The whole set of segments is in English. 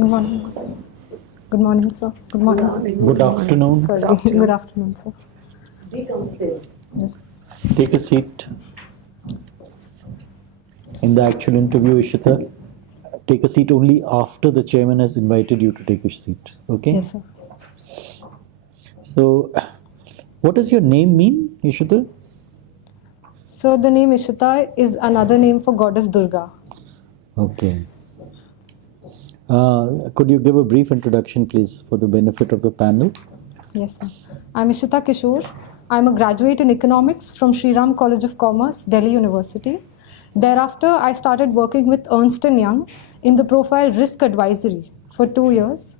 Good morning. Good morning, sir. Good morning. Good afternoon. Sorry. Good afternoon, sir. Yes. Take a seat. In the actual interview, Ishita, take a seat only after the chairman has invited you to take a seat. Okay? Yes, sir. So, what does your name mean, Ishita? So the name Ishita is another name for goddess Durga. Okay. Could you give a brief introduction, please, for the benefit of the panel? Yes, sir. I'm Ishita Kishore. I'm a graduate in economics from Sri Ram College of Commerce, Delhi University. Thereafter, I started working with Ernst & Young in the profile risk advisory for 2 years.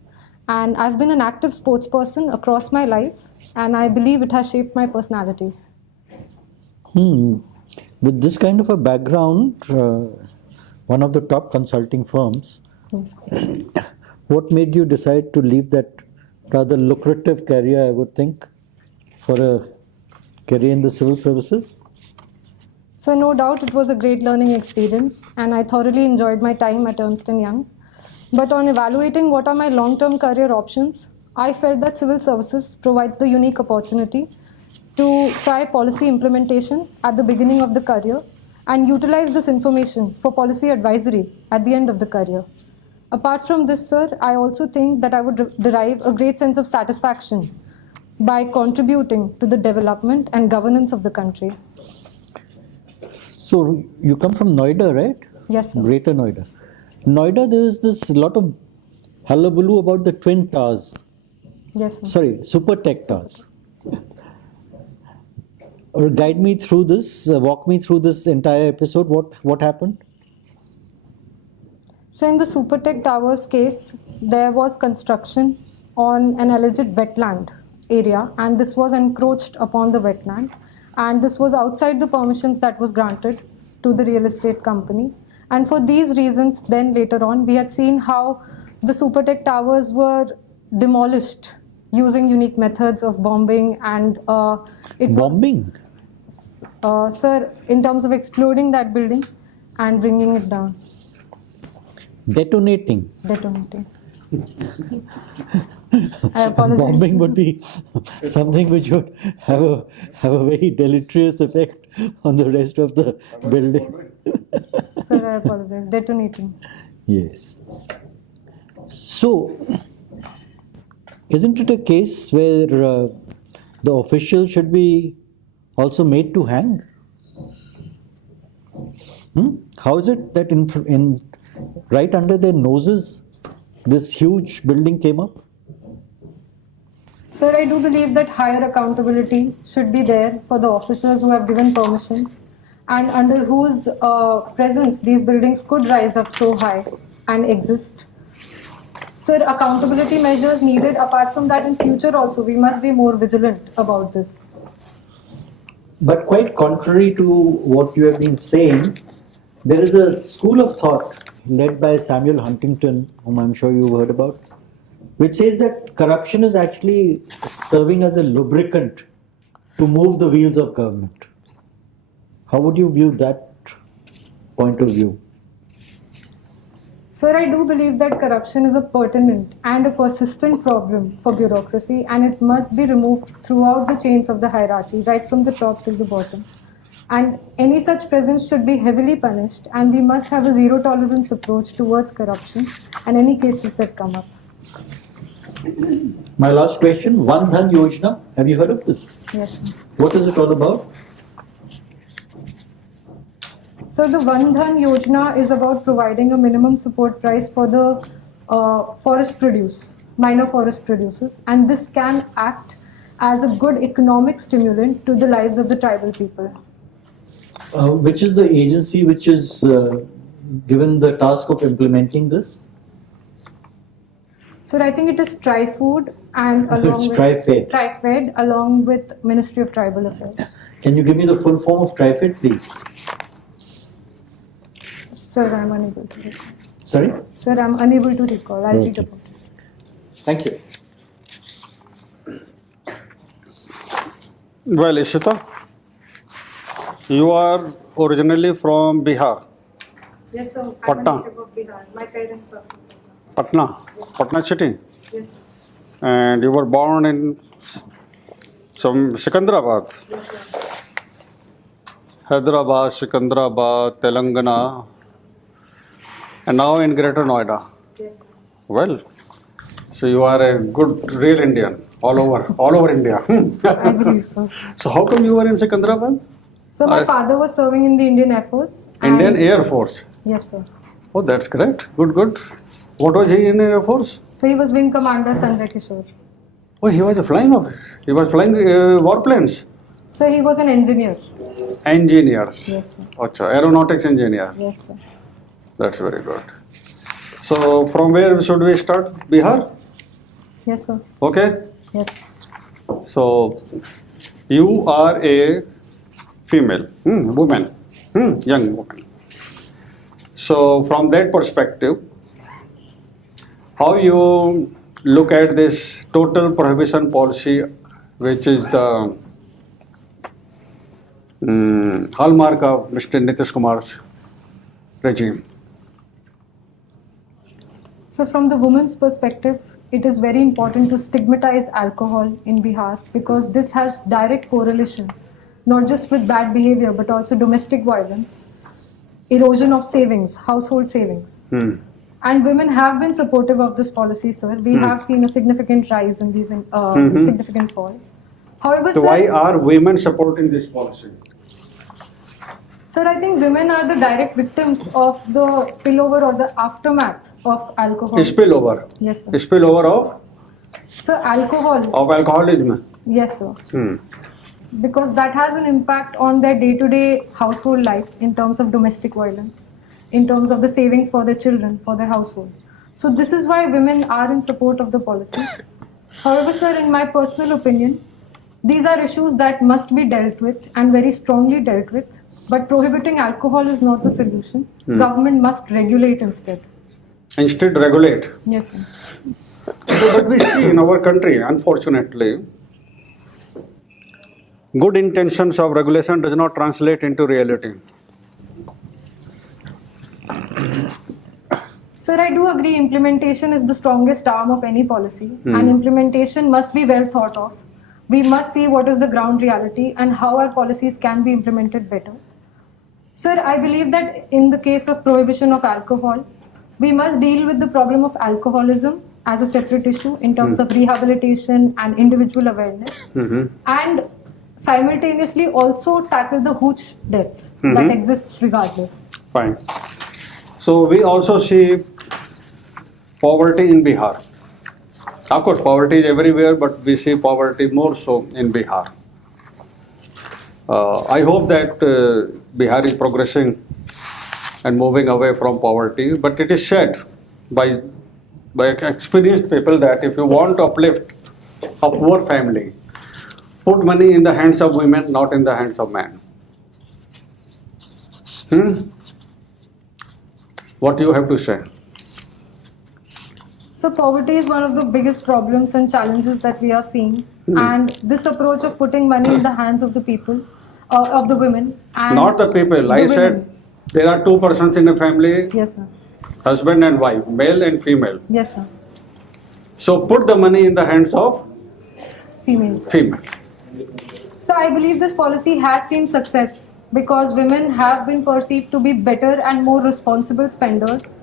And I've been an active sports person across my life, and I believe it has shaped my personality. With this kind of a background, one of the top consulting firms, Yes. what made you decide to leave that rather lucrative career, I would think, for a career in the civil services? So no doubt it was a great learning experience, and I thoroughly enjoyed my time at Ernst & Young. But on evaluating what are my long-term career options, I felt that civil services provides the unique opportunity to try policy implementation at the beginning of the career and utilize this information for policy advisory at the end of the career. Apart from this, sir, I also think that I would derive a great sense of satisfaction by contributing to the development and governance of the country. So you come from Noida, right? Yes, sir. Greater Noida. Noida, there is this lot of hullabaloo about the twin towers. Yes, sir. Sorry, super tech towers. Or guide me through this, walk me through this entire episode. What happened? So in the Supertech Towers case, there was construction on an alleged wetland area, and this was encroached upon the wetland, and this was outside the permissions that was granted to the real estate company. And for these reasons, then later on, we had seen how the Supertech Towers were demolished using unique methods of bombing and Bombing? Sir, in terms of exploding that building and bringing it down. Detonating. I apologize. Bombing would be something which would have a very deleterious effect on the rest of the building. Sir, I apologize. Detonating. Yes. So, isn't it a case where the official should be also made to hang? How is it that in right under their noses, this huge building came up? Sir, I do believe that higher accountability should be there for the officers who have given permissions and under whose presence these buildings could rise up so high and exist. Sir, accountability measures needed. Apart from that, in future also, we must be more vigilant about this. But quite contrary to what you have been saying, there is a school of thought led by Samuel Huntington, whom I'm sure you've heard about, which says that corruption is actually serving as a lubricant to move the wheels of government. How would you view that point of view? Sir, I do believe that corruption is a pertinent and a persistent problem for bureaucracy, and it must be removed throughout the chains of the hierarchy, right from the top till the bottom. And any such presence should be heavily punished, and we must have a zero tolerance approach towards corruption and any cases that come up. My last question, One Dhan Yojana, have you heard of this? Yes, sir. What is it all about? So the One Dhan Yojana is about providing a minimum support price for the minor forest producers, and this can act as a good economic stimulant to the lives of the tribal people. Which is the agency which is given the task of implementing this? So I think it is Tri-Food and along with Tri-Fed along with Ministry of Tribal Affairs. Can you give me the full form of Tri-Fed, please? Sir, I'm unable to recall. Sorry? Sir, I'm unable to recall. I'll read Okay. about it. Thank you. Well, Ishita, you are originally from Bihar. Yes, sir. I'm a Patna. native of Bihar. My parents are from Patna city. Yes. And you were born in some Sikandrabad, Yes, sir. Hyderabad, Sikandrabad, Telangana, and now in Greater Noida. Yes, sir. Well, so you are a good real Indian all over India. I believe so. So how come you were in Sikandrabad? So my I- father was serving in the Indian Air Force. Indian and- Air Force. Yes, sir. Oh, that's great. Good. What was he in Air Force? So he was Wing Commander Sanjay Kishore. Oh, he was a flying officer. He was flying warplanes. So he was an engineer. Engineers. Yes, sir. Acha, aeronautics engineer. Yes, sir. That's very good. So from where should we start? Bihar? Yes, sir. Okay. Yes. So you are a female, woman, young woman. So from that perspective, how you look at this total prohibition policy, which is the hallmark of Mr. Nitish Kumar's regime? So from the woman's perspective, it is very important to stigmatize alcohol in Bihar because this has direct correlation, not just with bad behavior, but also domestic violence, erosion of savings, household savings. And women have been supportive of this policy, sir. We have seen a significant rise in these, significant fall. However, So sir, why are women supporting this policy? sir, I think women are the direct victims of the spillover or the aftermath of alcohol. Spillover. Yes, sir. Spillover of alcoholism. Yes, sir. Because that has an impact on their day-to-day household lives in terms of domestic violence, in terms of the savings for their children, for their household. So this is why women are in support of the policy. However, sir, in my personal opinion, these are issues that must be dealt with and very strongly dealt with. But prohibiting alcohol is not the solution. Government must regulate instead. Instead, regulate. Yes, sir. So, but we see in our country, unfortunately, good intentions of regulation does not translate into reality. Sir, I do agree implementation is the strongest arm of any policy and implementation must be well thought of. We must see what is the ground reality and how our policies can be implemented better. Sir, I believe that in the case of prohibition of alcohol, we must deal with the problem of alcoholism as a separate issue in terms of rehabilitation and individual awareness and simultaneously also tackle the hooch deaths that exist regardless. Fine. So we also see poverty in Bihar. Of course, poverty is everywhere, but we see poverty more so in Bihar. I hope that Bihar is progressing and moving away from poverty, but it is said by experienced people that if you want to uplift a poor family, put money in the hands of women, not in the hands of men. What do you have to say? So poverty is one of the biggest problems and challenges that we are seeing. And this approach of putting money in the hands of the people, of the women. And Not the people. I the said women. there are two persons in a family, Yes, sir. husband and wife, male and female. Yes, sir. So put the money in the hands of Females. female. So I believe this policy has seen success because women have been perceived to be better and more responsible spenders.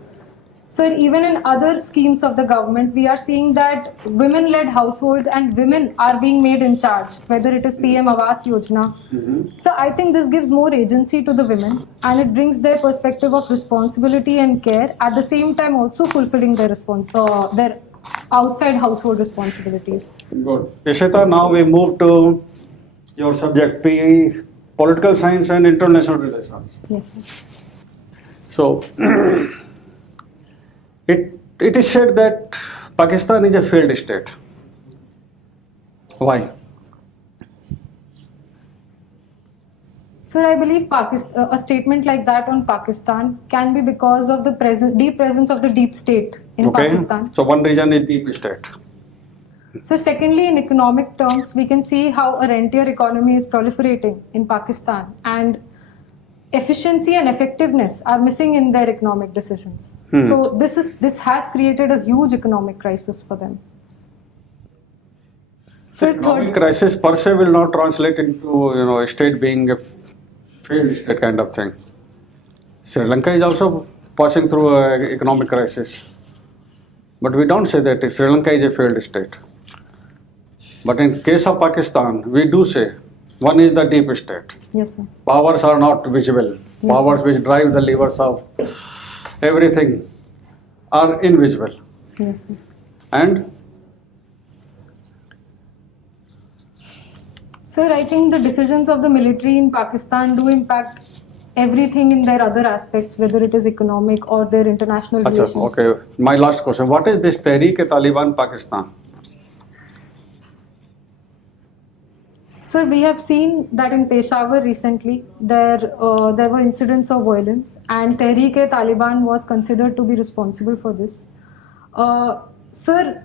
Sir, even in other schemes of the government, we are seeing that women-led households and women are being made in charge, whether it is PM Awas Yojana. So I think this gives more agency to the women and it brings their perspective of responsibility and care, at the same time also fulfilling their outside household responsibilities. Good. Ishita, now we move to your subject, PE, Political Science and International Relations. Yes, sir. So, it is said that Pakistan is a failed state. Why? Sir, I believe a statement like that on Pakistan can be because of the deep presence of the deep state in Pakistan. So one reason is deep state. So secondly, in economic terms, we can see how a rentier economy is proliferating in Pakistan. And efficiency and effectiveness are missing in their economic decisions. So this has created a huge economic crisis for them. The economic crisis per se will not translate into a state being a failed state kind of thing. Sri Lanka is also passing through an economic crisis, but we don't say that Sri Lanka is a failed state. But in case of Pakistan, we do say one is the deep state. Yes, sir. Powers are not visible. Yes, Powers which drive the levers of everything are invisible. Yes, sir. And Sir, I think the decisions of the military in Pakistan do impact everything in their other aspects, whether it is economic or their international relations. okay, my last question. What is this Tehreek-e-Taliban Pakistan? So we have seen that in Peshawar recently, there were incidents of violence, and Tehreek-e-Taliban was considered to be responsible for this. Sir,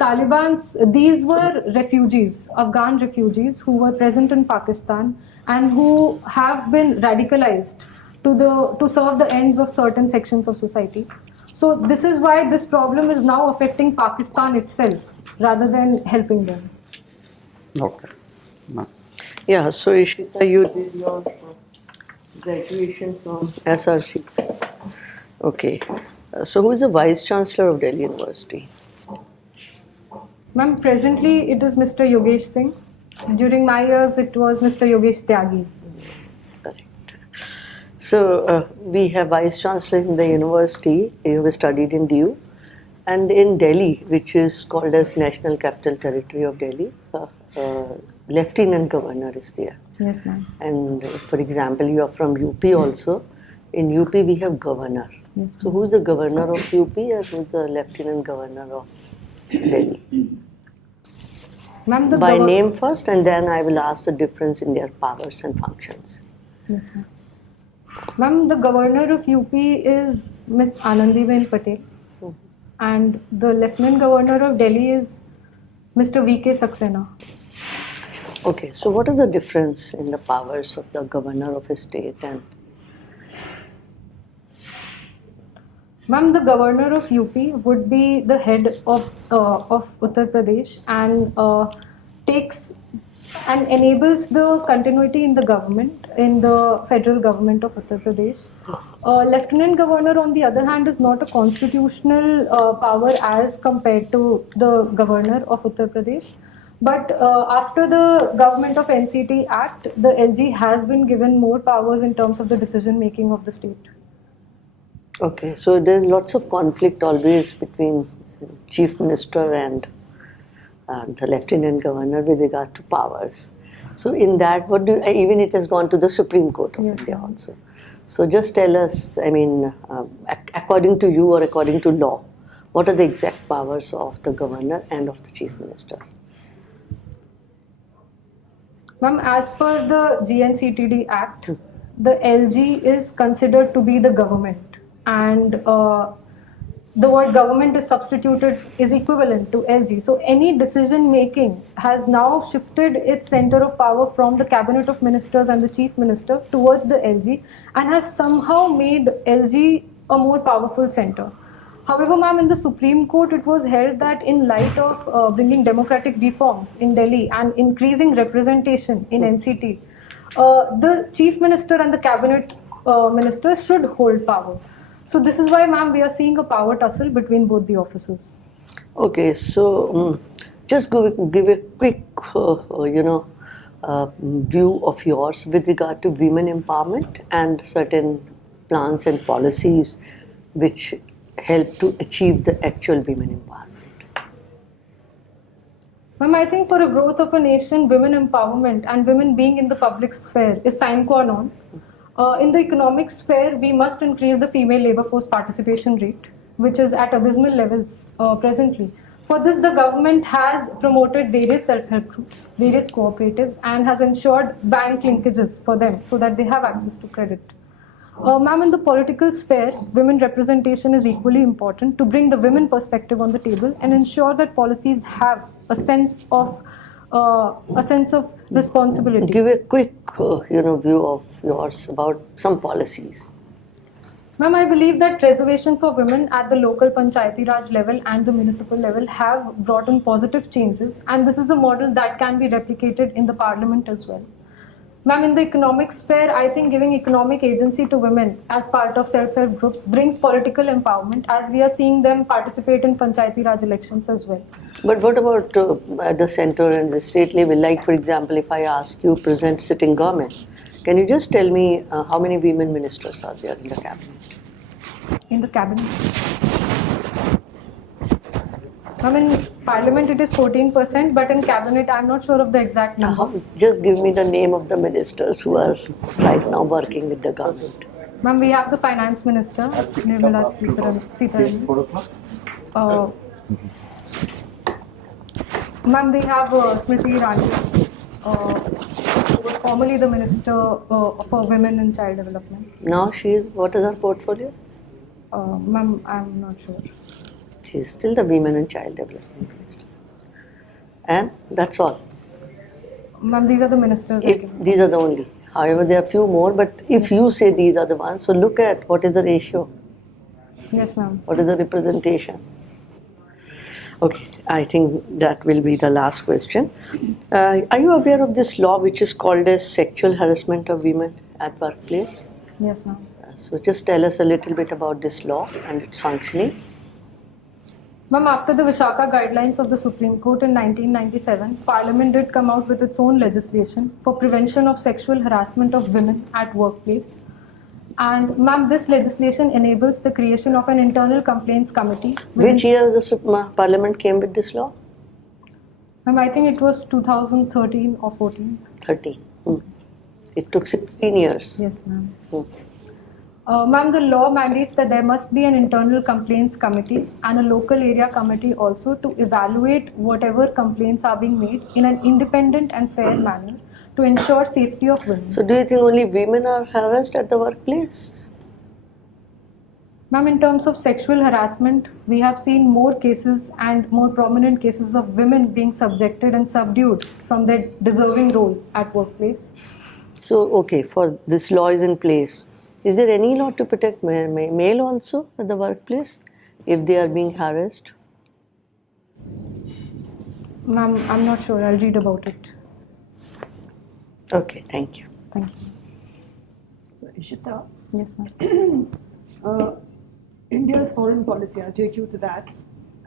these were refugees, Afghan refugees who were present in Pakistan and who have been radicalized to serve the ends of certain sections of society. So this is why this problem is now affecting Pakistan itself rather than helping them. Okay. No. Yeah, so Ishita, you did your graduation from SRC. Okay. So who is the Vice Chancellor of Delhi University? Ma'am, presently it is Mr. Yogesh Singh. During my years, it was Mr. Yogesh Tyagi. Correct. So we have Vice Chancellor in the university. You have studied in DU. And in Delhi, which is called as National Capital Territory of Delhi, Lieutenant Governor is there. Yes, ma'am. And for example, you are from UP also. In UP, we have governor. Yes, So who is the governor of UP and who is the Lieutenant Governor of Delhi? Ma'am, By name first, and then I will ask the difference in their powers and functions. Yes, ma'am. Ma'am, the governor of UP is Miss Anandiben Patel, and the Lieutenant Governor of Delhi is Mr. V.K. Saxena. Okay, so what is the difference in the powers of the governor of a state and? Ma'am, the governor of UP would be the head of Uttar Pradesh and takes and enables the continuity in the government, in the federal government of Uttar Pradesh. Lieutenant Governor, on the other hand, is not a constitutional power as compared to the governor of Uttar Pradesh. But after the government of NCT Act, the LG has been given more powers in terms of the decision making of the state. Okay, so there's lots of conflict always between Chief Minister and the Lieutenant Governor with regard to powers. So in that, even it has gone to the Supreme Court of India also. So just tell us, I mean, according to you or according to law, what are the exact powers of the Governor and of the Chief Minister? Ma'am, as per the GNCTD Act, the LG is considered to be the government, and the word government is equivalent to LG. So any decision making has now shifted its center of power from the Cabinet of Ministers and the Chief Minister towards the LG, and has somehow made LG a more powerful center. However, ma'am, in the Supreme Court, it was held that in light of bringing democratic reforms in Delhi and increasing representation in NCT, the Chief Minister and the Cabinet Ministers should hold power. So this is why, ma'am, we are seeing a power tussle between both the offices. Okay, so just give a quick, view of yours with regard to women empowerment and certain plans and policies which help to achieve the actual women empowerment. Ma'am, I think for a growth of a nation, women empowerment and women being in the public sphere is sine qua non. In the economic sphere, we must increase the female labor force participation rate, which is at abysmal levels presently. For this, the government has promoted various self-help groups, various cooperatives, and has ensured bank linkages for them so that they have access to credit. Ma'am, in the political sphere, women representation is equally important to bring the women perspective on the table and ensure that policies have a sense of a sense of responsibility. Give a quick, view of yours about some policies. Ma'am, I believe that reservation for women at the local Panchayati Raj level and the municipal level have brought in positive changes, and this is a model that can be replicated in the parliament as well. Ma'am, in the economic sphere, I think giving economic agency to women as part of self-help groups brings political empowerment, as we are seeing them participate in Panchayati Raj elections as well. But what about at the center and the state level? Like, for example, if I ask you present sitting government, can you just tell me how many women ministers are there in the cabinet? In the cabinet? Ma'am, in parliament it is 14%, but in cabinet I'm not sure of the exact number. Just give me the name of the ministers who are right now working with the government. Ma'am, we have the finance minister, Nirmala Sitharaman. Ma'am, we have Smriti Irani, who was formerly the minister for women and child development. Now she is, what is her portfolio? Ma'am, I'm not sure. She is still the women and child development minister. And that's all. Ma'am, these are the ministers. These are the only. However, there are few more, but if you say these are the ones, so look at what is the ratio. Yes, ma'am. What is the representation? Okay, I think that will be the last question. Are you aware of this law which is called as sexual harassment of women at workplace? Yes, ma'am. So just tell us a little bit about this law and its functioning. Ma'am, after the Vishaka guidelines of the Supreme Court in 1997, Parliament did come out with its own legislation for prevention of sexual harassment of women at workplace. And ma'am, this legislation enables the creation of an internal complaints committee. Which year the Parliament came with this law? Ma'am, I think it was 2013 or 14. 13. It took 16 years. Yes, ma'am. Ma'am, the law mandates that there must be an internal complaints committee and a local area committee also to evaluate whatever complaints are being made in an independent and fair manner to ensure safety of women. So do you think only women are harassed at the workplace? Ma'am, in terms of sexual harassment, we have seen more cases and more prominent cases of women being subjected and subdued from their deserving role at workplace. So, okay, for this law is in place. Is there any law to protect male also at the workplace if they are being harassed? Ma'am, I'm not sure. I'll read about it. Okay, thank you. Thank you. So, Ishita, Yes, ma'am. India's foreign policy, I'll take you to that.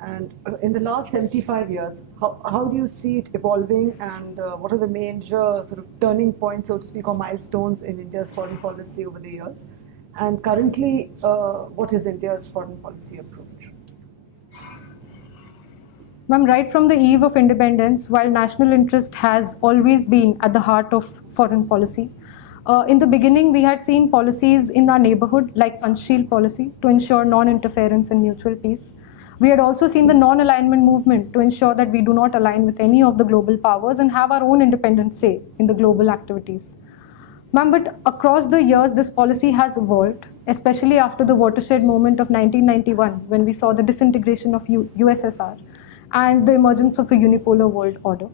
And in the last 75 years, how do you see it evolving, and what are the major sort of turning points, so to speak, or milestones in India's foreign policy over the years? And currently, what is India's foreign policy approach? Ma'am, right from the eve of independence, while national interest has always been at the heart of foreign policy, in the beginning we had seen policies in our neighborhood like Panchsheel policy to ensure non-interference and mutual peace. We had also seen the non-alignment movement to ensure that we do not align with any of the global powers and have our own independent say in the global activities. Ma'am, but across the years, this policy has evolved, especially after the watershed moment of 1991, when we saw the disintegration of USSR and the emergence of a unipolar world order.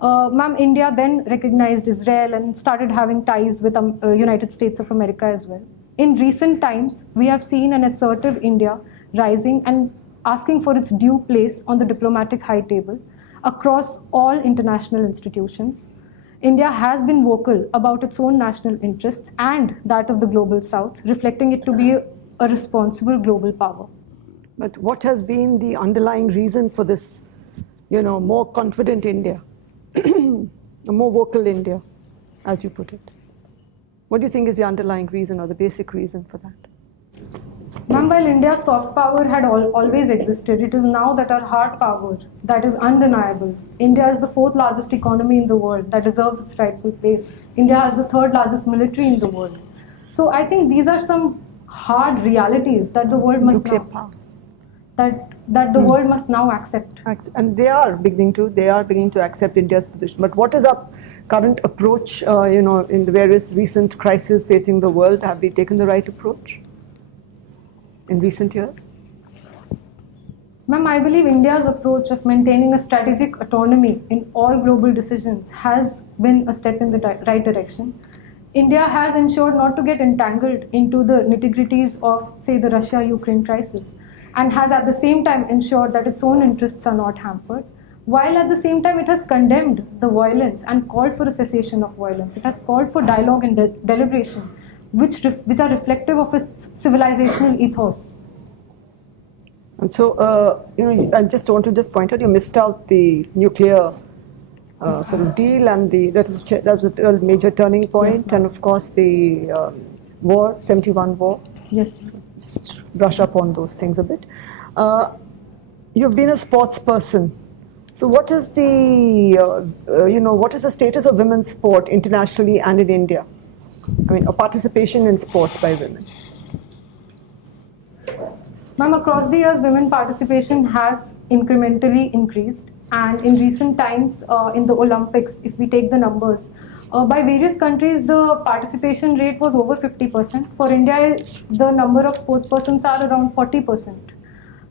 Ma'am, India then recognized Israel and started having ties with United States of America as well. In recent times, we have seen an assertive India rising and asking for its due place on the diplomatic high table across all international institutions. India has been vocal about its own national interests and that of the global south, reflecting it to be a responsible global power. But what has been the underlying reason for this, more confident India, a more vocal India, as you put it? What do you think is the underlying reason or the basic reason for that? Ma'am, while India's soft power had always existed, it is now that our hard power, that is undeniable. India is the fourth largest economy in the world that deserves its rightful place. India has the third largest military in the world. So I think these are some hard realities that the world must now, that the world must now accept. And they are beginning to accept India's position. But what is our current approach, in the various recent crises facing the world? Have we taken the right approach in recent years? Ma'am, I believe India's approach of maintaining a strategic autonomy in all global decisions has been a step in the right direction. India has ensured not to get entangled into the nitty-gritties of, say, the Russia-Ukraine crisis, and has at the same time ensured that its own interests are not hampered, while at the same time it has condemned the violence and called for a cessation of violence. It has called for dialogue and deliberation, which are reflective of its civilizational ethos. And so, I just want to just point out, you missed out the nuclear sort of deal, and that was a major turning point, Yes, and of course the war, 71 war. Yes, sir. Just brush up on those things a bit. You've been a sports person. So what is the, what is the status of women's sport internationally and in India? I mean, a participation in sports by women. Ma'am, across the years, women participation has incrementally increased, and in recent times, in the Olympics, if we take the numbers, by various countries, the participation rate was over 50%. For India, the number of sports persons are around 40%.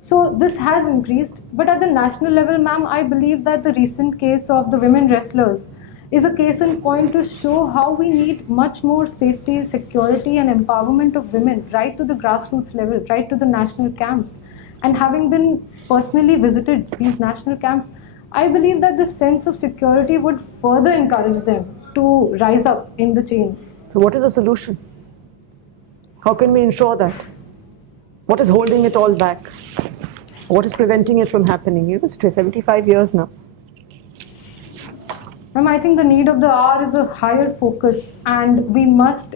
So this has increased, but at the national level, ma'am, I believe that the recent case of the women wrestlers is a case in point to show how we need much more safety, security, and empowerment of women right to the grassroots level, right to the national camps. And having been personally visited these national camps, I believe that this sense of security would further encourage them to rise up in the chain. So what is the solution? How can we ensure that? What is holding it all back? What is preventing it from happening? It's 75 years now. Ma'am, I think the need of the hour is a higher focus, and we must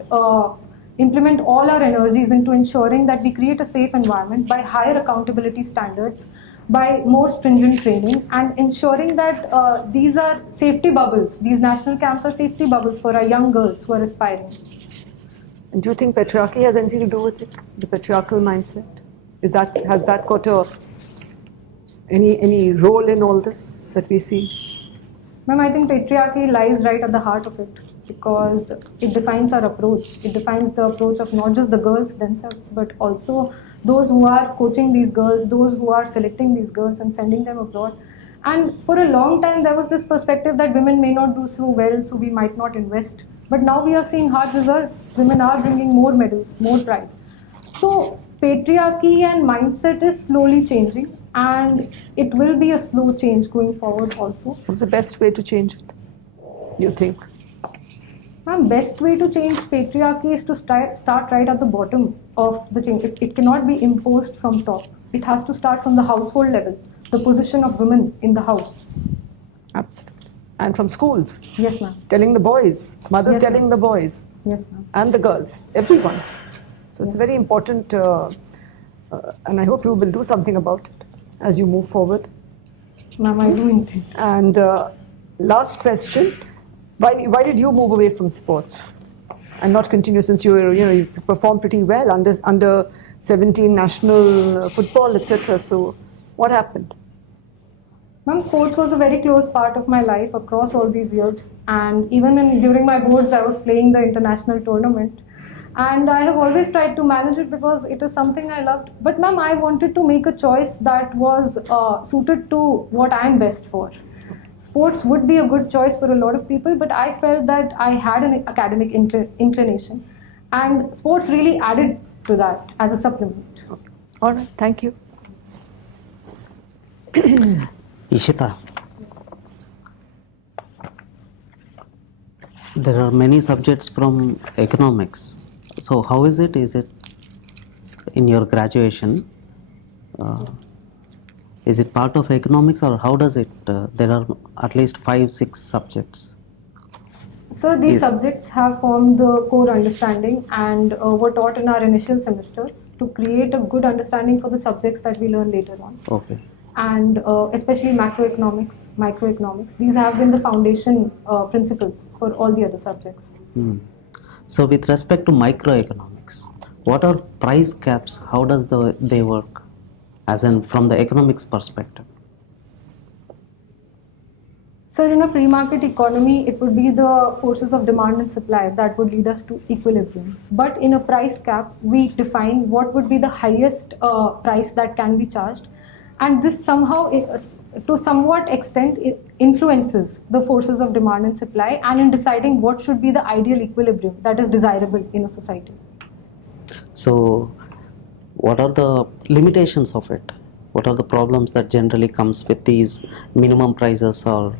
implement all our energies into ensuring that we create a safe environment by higher accountability standards, by more stringent training, and ensuring that these are safety bubbles. These national camps are safety bubbles for our young girls who are aspiring. And do you think patriarchy has anything to do with it? The patriarchal mindset? Has that got any role in all this that we see? Ma'am, I think patriarchy lies right at the heart of it, because it defines our approach. It defines the approach of not just the girls themselves, but also those who are coaching these girls, those who are selecting these girls and sending them abroad. And for a long time, there was this perspective that women may not do so well, so we might not invest. But now we are seeing hard results. Women are bringing more medals, more pride. So patriarchy and mindset is slowly changing, and it will be a slow change going forward also. What's the best way to change it, you think? Ma'am, best way to change patriarchy is to start right at the bottom of the change. It cannot be imposed from top. It has to start from the household level, the position of women in the house. Absolutely. And from schools. Yes, ma'am. Telling the boys, mothers Yes, telling ma'am. the boys. Yes, ma'am. And the girls, everyone. So it's Yes. very important, and I hope you will do something about it as you move forward. Ma'am, I do intend. And last question, why did you move away from sports and not continue, since you performed pretty well under 17 national football, etc. So what happened? Ma'am, sports was a very close part of my life across all these years, and even during my boards I was playing the international tournament, and I have always tried to manage it because it is something I loved. But ma'am, I wanted to make a choice that was suited to what I am best for. Sports would be a good choice for a lot of people, but I felt that I had an academic inclination, and sports really added to that as a supplement. Okay. All right, thank you. Ishita, there are many subjects from economics. So how is it? Is it in your graduation? Is it part of economics, or how does it? There are at least 5-6 subjects. So these subjects have formed the core understanding and were taught in our initial semesters to create a good understanding for the subjects that we learn later on. Okay. And especially macroeconomics, microeconomics. These have been the foundation principles for all the other subjects. So with respect to microeconomics, what are price caps? How does they work? As in from the economics perspective. So in a free market economy, it would be the forces of demand and supply that would lead us to equilibrium. But in a price cap, we define what would be the highest price that can be charged. and this somehow, to somewhat extent, influences the forces of demand and supply, and in deciding what should be the ideal equilibrium that is desirable in a society. So, what are the limitations of it? What are the problems that generally comes with these minimum prices or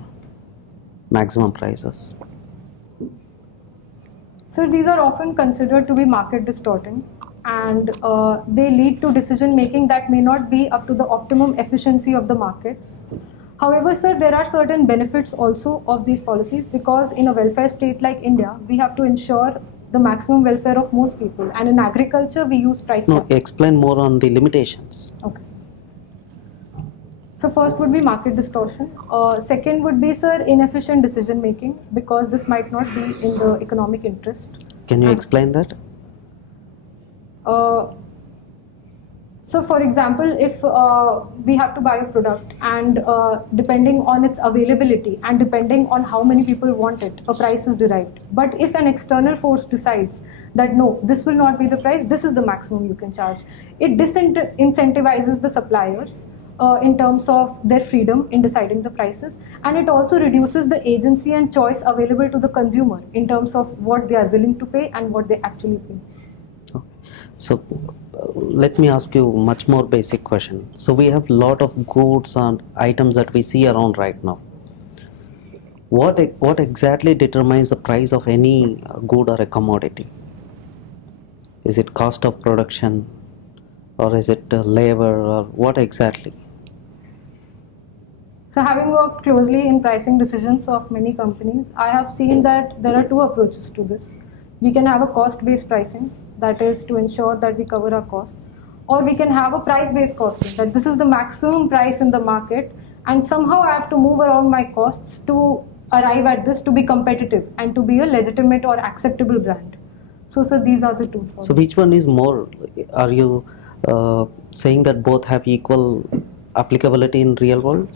maximum prices? So these are often considered to be market distorting, and they lead to decision making that may not be up to the optimum efficiency of the markets. However, sir, there are certain benefits also of these policies, because in a welfare state like India, we have to ensure the maximum welfare of most people, and in agriculture we use price No, cap. explain more on the limitations. Okay. So first would be market distortion. Second would be, sir, inefficient decision making, because this might not be in the economic interest. Can you And- explain that? So for example, if we have to buy a product, and depending on its availability and depending on how many people want it, a price is derived. But if an external force decides that no, this will not be the price, this is the maximum you can charge, it disincentivizes the suppliers in terms of their freedom in deciding the prices, and it also reduces the agency and choice available to the consumer in terms of what they are willing to pay and what they actually pay. So let me ask you much more basic question. So we have lot of goods and items that we see around right now. What exactly determines the price of any good or a commodity? Is it cost of production, or is it labor, or what exactly? So having worked closely in pricing decisions of many companies, I have seen that there are two approaches to this. We can have a cost-based pricing, that is to ensure that we cover our costs, or we can have a price-based costing, that this is the maximum price in the market, and somehow I have to move around my costs to arrive at this to be competitive and to be a legitimate or acceptable brand. So sir, these are the two. So which one is more? Are you saying that both have equal applicability in real world?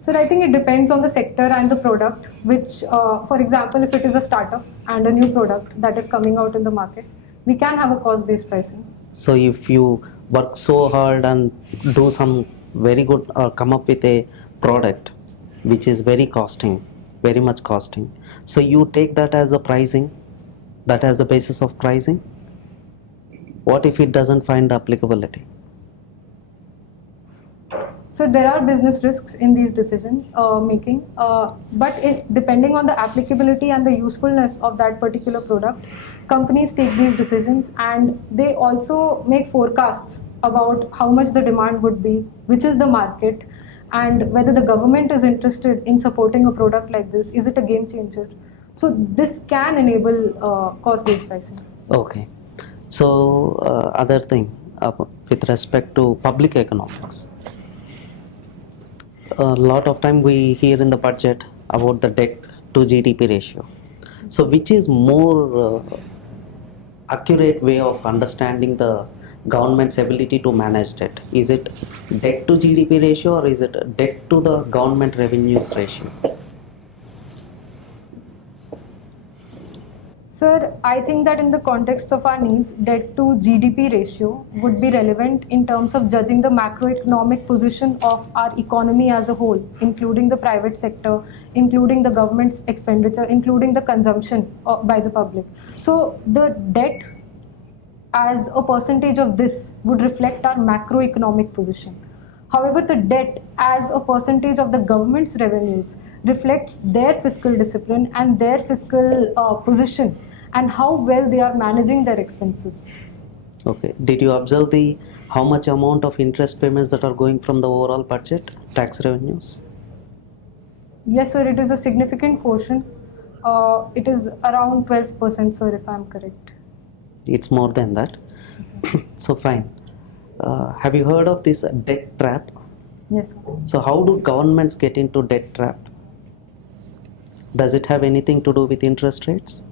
So I think it depends on the sector and the product, which, for example, if it is a startup and a new product that is coming out in the market, we can have a cost-based pricing. So if you work so hard and do some very good, or come up with a product which is very much costing, so you take that as a pricing, that as the basis of pricing. What if it doesn't find the applicability? So there are business risks in these decision making, but depending on the applicability and the usefulness of that particular product, companies take these decisions, and they also make forecasts about how much the demand would be, which is the market, and whether the government is interested in supporting a product like this. Is it a game changer? So this can enable cost-based pricing. Okay. So other thing with respect to public economics. A lot of time we hear in the budget about the debt to GDP ratio. So which is more accurate way of understanding the government's ability to manage debt? Is it debt to GDP ratio, or is it debt to the government revenues ratio? Sir, I think that in the context of our needs, debt to GDP ratio would be relevant in terms of judging the macroeconomic position of our economy as a whole, including the private sector, including the government's expenditure, including the consumption by the public. So the debt as a percentage of this would reflect our macroeconomic position. However, the debt as a percentage of the government's revenues reflects their fiscal discipline and their fiscal position, and how well they are managing their expenses. Okay. Did you observe how much amount of interest payments that are going from the overall budget, tax revenues? Yes, sir, it is a significant portion. It is around 12%, sir, if I am correct. It's more than that. So fine. Have you heard of this debt trap? Yes, sir. So how do governments get into debt trap? Does it have anything to do with interest rates?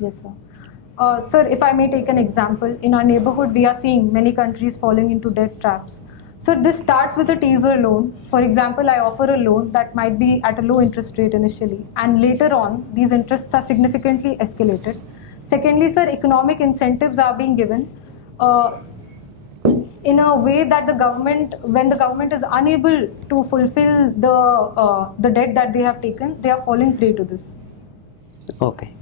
Yes, sir. Sir, if I may take an example, in our neighborhood, we are seeing many countries falling into debt traps. So this starts with a teaser loan. For example, I offer a loan that might be at a low interest rate initially, and later on, these interests are significantly escalated. Secondly, sir, economic incentives are being given in a way that the government, when the government is unable to fulfill the debt that they have taken, they are falling prey to this. Okay.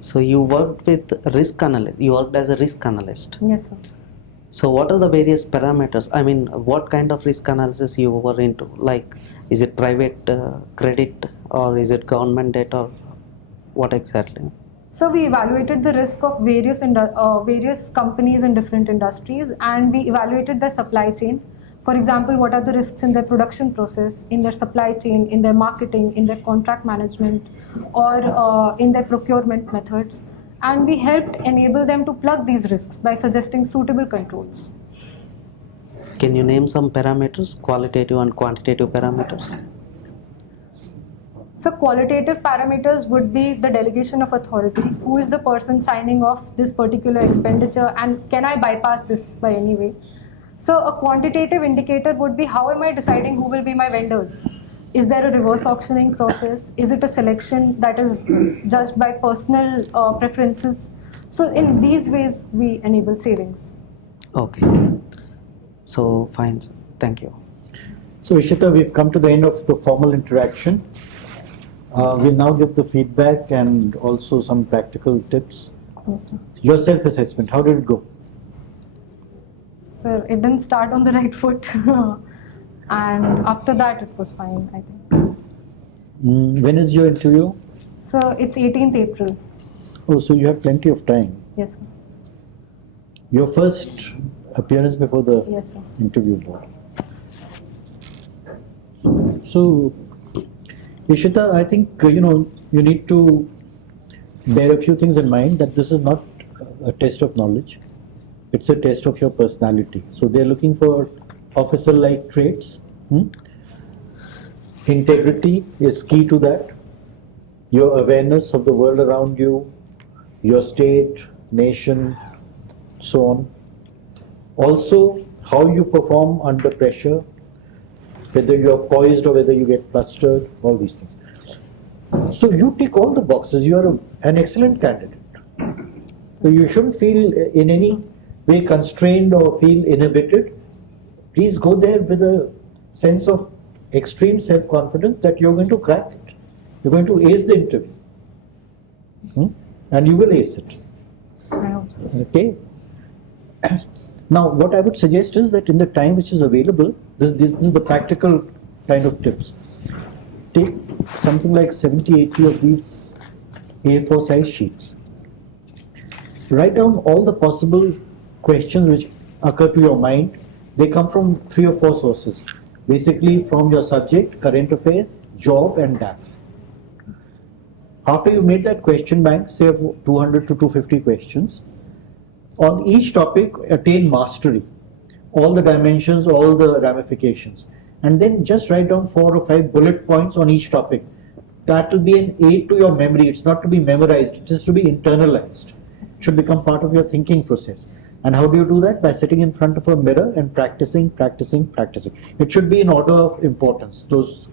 So you worked with risk analyst. You worked as a risk analyst. Yes, sir. So what are the various parameters? I mean, what kind of risk analysis you were into? Like, is it private credit or is it government debt or what exactly? So we evaluated the risk of various companies in different industries, and we evaluated their supply chain. For example, what are the risks in their production process, in their supply chain, in their marketing, in their contract management, or in their procurement methods. And we helped enable them to plug these risks by suggesting suitable controls. Can you name some parameters, qualitative and quantitative parameters? So qualitative parameters would be the delegation of authority. Who is the person signing off this particular expenditure, and can I bypass this by any way? So a quantitative indicator would be, how am I deciding who will be my vendors? Is there a reverse auctioning process? Is it a selection that is judged by personal preferences? So in these ways, we enable savings. Okay. So fine. Thank you. So Ishita, we've come to the end of the formal interaction. We'll now give the feedback and also some practical tips. Yes, sir. Your self-assessment, how did it go? So it didn't start on the right foot. And after that, it was fine, I think. When is your interview? So it's 18th April. Oh, so you have plenty of time. Yes, sir. Your first appearance before the Yes, sir. interview board. So, Ishita, I think you need to bear a few things in mind, that this is not a test of knowledge. It's a test of your personality. So they're looking for officer-like traits. Integrity is key to that. Your awareness of the world around you, your state, nation, so on. Also, how you perform under pressure, whether you are poised or whether you get flustered, all these things. So you tick all the boxes. You are an excellent candidate. So you shouldn't feel in any way constrained or feel inhibited. Please go there with a sense of extreme self-confidence that you're going to crack it. You're going to ace the interview. And you will ace it. I hope so. Okay. Now, what I would suggest is that in the time which is available, this is the practical kind of tips. Take something like 70, 80 of these A4 size sheets. Write down all the possible questions which occur to your mind. They come from 3 or 4 sources. Basically from your subject, current affairs, job and DAF. After you made that question bank, say of 200 to 250 questions, on each topic attain mastery, all the dimensions, all the ramifications, and then just write down 4 or 5 bullet points on each topic. That will be an aid to your memory. It's not to be memorized, it is to be internalized. It should become part of your thinking process. And how do you do that? By sitting in front of a mirror and practicing. It should be in order of importance, those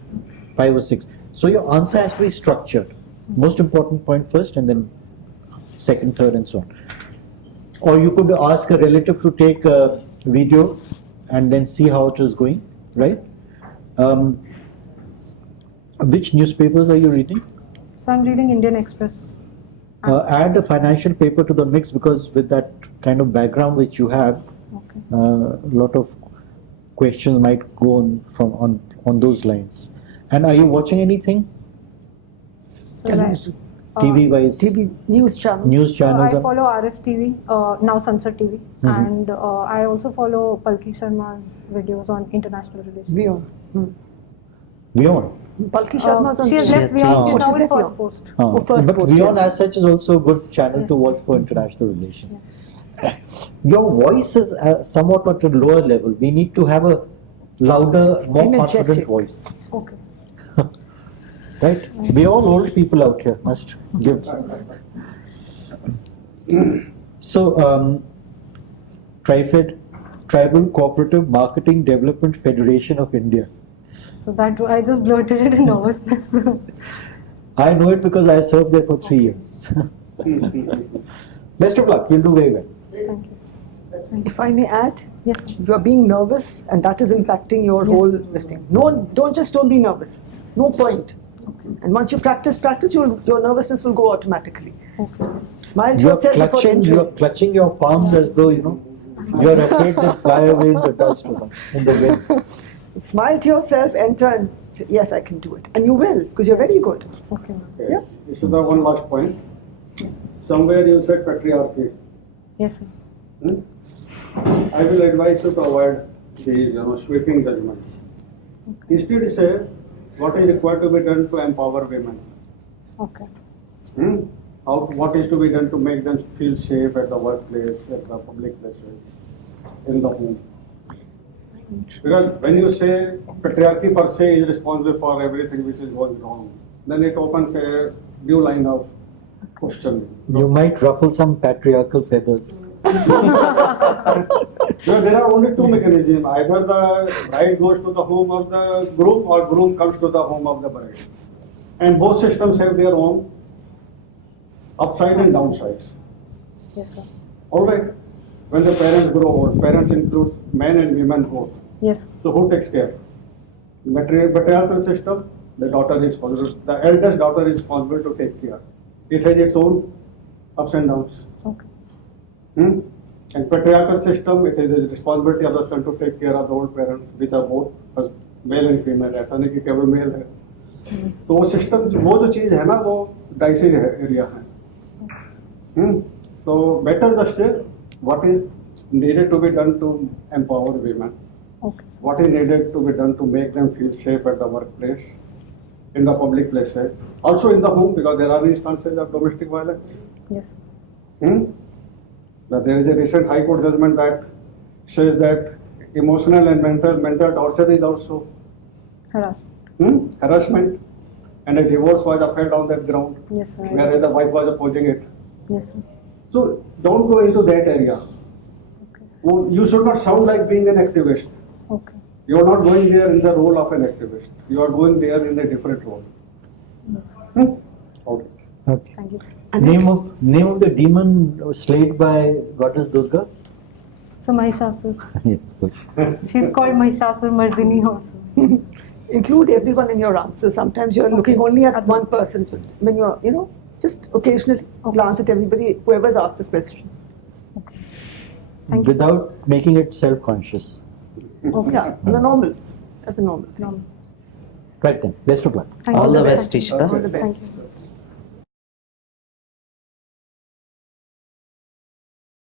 5 or 6. So your answer has to be structured. Most important point first, and then second, third, and so on. Or you could ask a relative to take a video and then see how it is going, right? Which newspapers are you reading? So I'm reading Indian Express. Add a financial paper to the mix, because with that kind of background which you have, Okay. a lot of questions might go on those lines. And are you watching anything So Television. TV wise? TV news channel. News So channels? I follow RSTV, now Sunset TV, and I also follow Palki Sharma's videos on international relations. Vion. Beyond. Palki Sharma's on She has TV. left Yes, Vion, changed. she's now She's with left First Vion. Post. Oh, first But post, Beyond yeah. as such is also a good channel to watch for international relations. Your voice is somewhat at a lower level. We need to have a louder, more confident Energetic. voice. Okay. Right? We all old people out here must give. So, TriFed, Tribal Cooperative Marketing Development Federation of India. So that I just blurted it in nervousness. I know it because I served there for 3 years. Best of luck, you'll do very well. Thank you. If I may add, Yes, sir. You are being nervous, and that is impacting your Yes. whole this thing. Don't be nervous. No point. And once you practice, your nervousness will go automatically. Okay. Smile to You're yourself before clutching, entering. you're clutching your palms as though, you're afraid they'll fly away in the dust or something, in the wind. Smile to yourself, enter, and say, yes, I can do it. And you will, because you're very good. Okay. Okay. Yeah. This is the one last point. Somewhere you said patriarchy. Yes, sir. Hmm? I will advise you to avoid these sweeping judgments. Instead say what is required to be done to empower women. Okay. Hmm? What is to be done to make them feel safe at the workplace, at the public places, in the home. Because when you say patriarchy per se is responsible for everything which is going wrong, then it opens a new line of questioning. You might ruffle some patriarchal feathers. There are only two mechanisms. Either the bride goes to the home of the groom or groom comes to the home of the bride. And both systems have their own upside and downsides. Yes, sir. Alright, when the parents grow old, parents include men and women both. Yes. So who takes care? Matriarchal system, the daughter is responsible. The eldest daughter is responsible to take care. It has its own ups and downs. Okay. And patriarchal system, it is the responsibility of the son to take care of the old parents, which are both male and female. ऐसा नहीं कि केवल mail है. तो वो system वो जो चीज है ना वो डाइसी एरिया है. So better just say what is needed to be done to empower women. Okay. What is needed to be done to make them feel safe at the workplace, in the public places, also in the home, because there are instances of domestic violence. Yes. Now, there is a recent High Court judgment that says that emotional and mental torture is also Harassment. harassment, and a divorce was upheld on that ground, Yes, sir. whereas the wife was opposing it. Yes, sir. So don't go into that area. You should not sound like being an activist. Okay. You are not going there in the role of an activist. You are going there in a different role. Yes, sir. Okay. Okay. Thank you. Name of the demon slayed by goddess Durga? So Mahishasur. Yes, good. She's called Mahishasur Mardini also. Include everyone in your answer. Sometimes you're looking only at one person. So when you're, just occasionally glance at everybody, whoever's asked the question. Thank you. Without making it self-conscious. Okay. Yeah, normal. As a normal. No. Right then, best of luck. Thank All you. the best, Thank you. Ishita. All the best. Thank you.